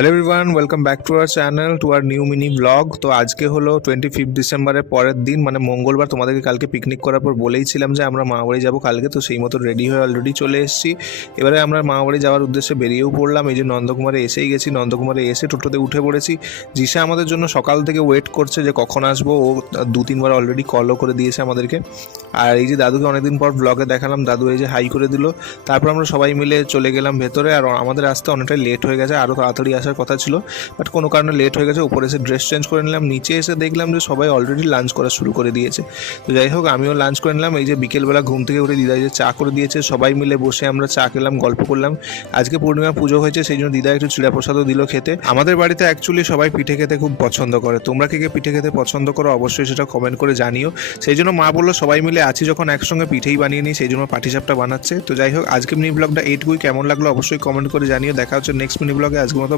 Hello everyone, welcome back to our channel to our new mini blog. তো আজকে হলো 25 ডিসেম্বরের পরের দিন, মানে মঙ্গলবার। তোমাদেরকে কালকে পিকনিক করার পর বলেইছিলাম যে আমরা মামাবাড়ি যাবো কালকে, তো সেই মতো রেডি হয়ে অলরেডি চলে এসেছি। এবারে আমরা মামাবাড়ি যাওয়ার উদ্দেশ্যে বেরিয়েও পড়লাম। এই যে নন্দকুমারে এসেই গেছি, নন্দকুমারে এসে টোটোতে উঠে পড়েছি। জিসা আমাদের জন্য সকাল থেকে ওয়েট করছে যে কখন আসবো। ও 2-3 বার অলরেডি কলও করে দিয়েছে আমাদেরকে। আর এই যে দাদুকে অনেকদিন পর ব্লগে দেখালাম, দাদু এই যে হাই করে দিল। তারপর আমরা সবাই মিলে চলে গেলাম ভেতরে। আর আমাদের আসতে অনেকটাই লেট হয়ে গেছে, আরও তাড়াতাড়ি আসার কথা ছিল, বাট কোনো কারণে লেট হয়ে গেছে। উপরে এসে ড্রেস চেঞ্জ করে নিলাম, নিচে এসে দেখলাম যে সবাই অলরেডি লাঞ্চ করা শুরু করে দিয়েছে। তো যাই হোক, আমিও লাঞ্চ করে নিলাম। এই যে বিকেলবেলা ঘুম থেকে উঠে দিদা যে চা করে দিয়েছে, সবাই মিলে বসে আমরা চা খেলাম, গল্প করলাম। আজকে পূর্ণিমা পুজো হয়েছে, সেই জন্য দিদা একটু চিড়া প্রসাদও দিল খেতে। আমাদের বাড়িতে অ্যাকচুয়ালি সবাই পিঠে খেতে খুব পছন্দ করে। তোমরা কে কে পিঠে খেতে পছন্দ করো অবশ্যই সেটা কমেন্ট করে জানিও। সেই জন্য মা বললো সবাই মিলে আছি যখন একসঙ্গে পিঠেই বানিয়ে নিই, সেই জন্য পাটিসাপটা বানাচ্ছে। তো যাই হোক, আজকে মিনি ব্লগটা এইটুকুই। কেমন লাগলো অবশ্যই কমেন্ট করে জানিও। দেখা হচ্ছে নেক্সট মিনি ব্লগে। আজকের মতো